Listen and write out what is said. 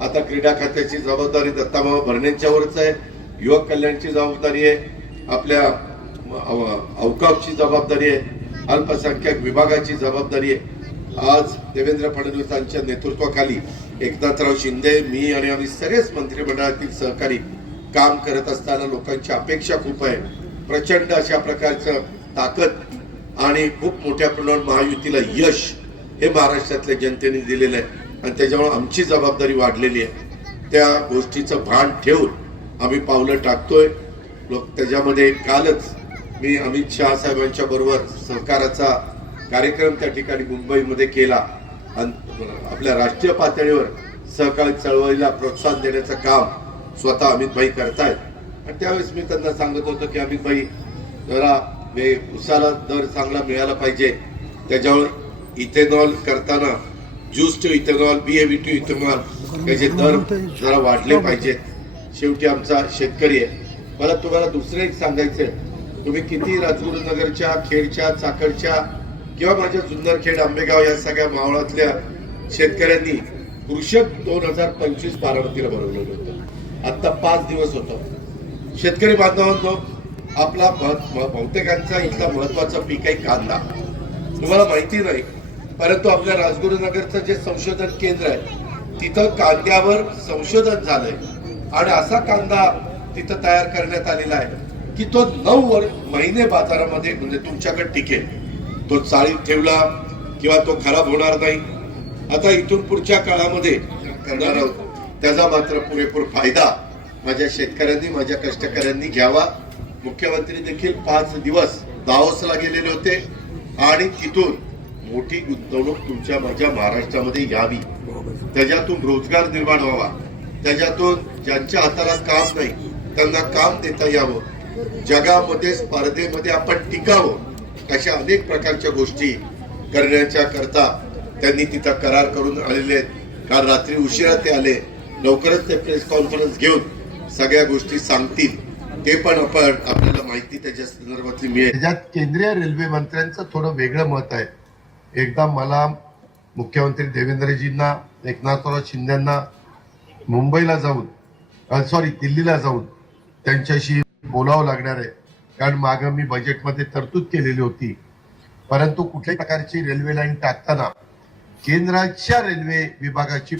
आता क्रीडा खात्याची जबाबदारी दत्तामामा भरणेंच्यावरच आहे. युवक कल्याणची जबाबदारी आहे. आपल्या अवकाशची जबाबदारी आहे. अल्पसंख्याक विभागाची जबाबदारी आहे. आज देवेंद्र फडणवीसांच्या नेतृत्वाखाली एकनाथराव शिंदे मी आणि आम्ही सगळेच मंत्रिमंडळातील सहकारी काम करत असताना लोकांची अपेक्षा खूप आहे. प्रचंड अशा प्रकारचं ताकद आणि खूप मोठ्या प्रमाणात महायुतीला यश हे महाराष्ट्रातल्या जनतेने दिलेलं आहे. आणि त्याच्यामुळे आमची जबाबदारी वाढलेली आहे. त्या गोष्टीचं भान ठेवून आम्ही पावलं टाकतोय. लोक त्याच्यामध्ये कालच मी अमित शहा साहेबांच्या बरोबर सहकाराचा कार्यक्रम त्या ठिकाणी मुंबईमध्ये केला. आणि आपल्या राष्ट्रीय पातळीवर सहकारी चळवळीला प्रोत्साहन देण्याचं काम स्वतः अमित भाई करतायत. आणि त्यावेळेस मी त्यांना सांगत होतो की अमित भाई जरा वे उसाला दर चांगला मिळाला पाहिजे. त्याच्यावर इथेनॉल करताना juice to ethanol B A to ethanol. त्याचे दर जरा वाढले पाहिजेत शेवटी आमचा शेतकरी आहे. मला तुम्हाला दुसरं एक सांगायचं तुम्ही किती राजगुरुनगरच्या खेडच्या चाकडच्या किंवा माझ्या जुन्नरखेड आंबेगाव या सगळ्या मावळातल्या शेतकऱ्यांनी कृषक दोन हजार पंचवीस बारामतीला भरवलेलं होतं. आता पाच दिवस होतो. शेतकरी बांधवांनो आपला बहुतेकांचा इथला महत्त्वाचा पीक आहे कांदा. तुम्हाला माहिती नाही परंतु आपल्या राजगुरुनगरचं जे संशोधन केंद्र आहे तिथं कांद्यावर संशोधन झालंय. आणि असा कांदा तिथं तयार करण्यात आलेला आहे की तो नऊ वर महिने बाजारामध्ये म्हणजे तुमच्याकडे टिकेल. तो चाळीत ठेवला किंवा तो खराब होणार नाही. आता इथून पुढच्या काळामध्ये करणार आहोत त्याचा मात्र पुरेपूर फायदा माझ्या शेतकऱ्यांनी माझ्या कष्टकऱ्यांनी घ्यावा. मुख्यमंत्री देखील पाच दिवस दाओसला गेलेले होते आणि तिथून मोठी गुंतवणूक तुमच्या माझ्या महाराष्ट्रामध्ये यावी. त्याच्यातून रोजगार निर्माण व्हावा. त्याच्यातून ज्यांच्या हाताला काम नाही त्यांना काम देता यावं. जगामध्ये स्पर्धेमध्ये आपण टिकावं अशा अनेक प्रकारच्या गोष्टी करण्याच्या करता त्यांनी तिथं करार करून आलेले आहेत. काल रात्री उशिरा ते आले. लवकरच ते प्रेस कॉन्फरन्स घेऊन सगळ्या गोष्टी सांगतील. ते पण आपण आपल्याला माहिती त्याच्या संदर्भातली मिळेल. त्याच्यात केंद्रीय रेल्वे मंत्र्यांचं थोडं वेगळं मत आहे. एकदा मला मुख्यमंत्री देवेंद्रजींना एकनाथराव शिंद्यांना मुंबईला जाऊन सॉरी दिल्लीला जाऊन त्यांच्याशी बोलावं लागणार आहे. कारण मागं मी बजेटमध्ये तरतूद केलेली होती. परंतु कुठल्याही प्रकारची रेल्वे लाईन टाकताना केंद्राच्या रेल्वे विभागाची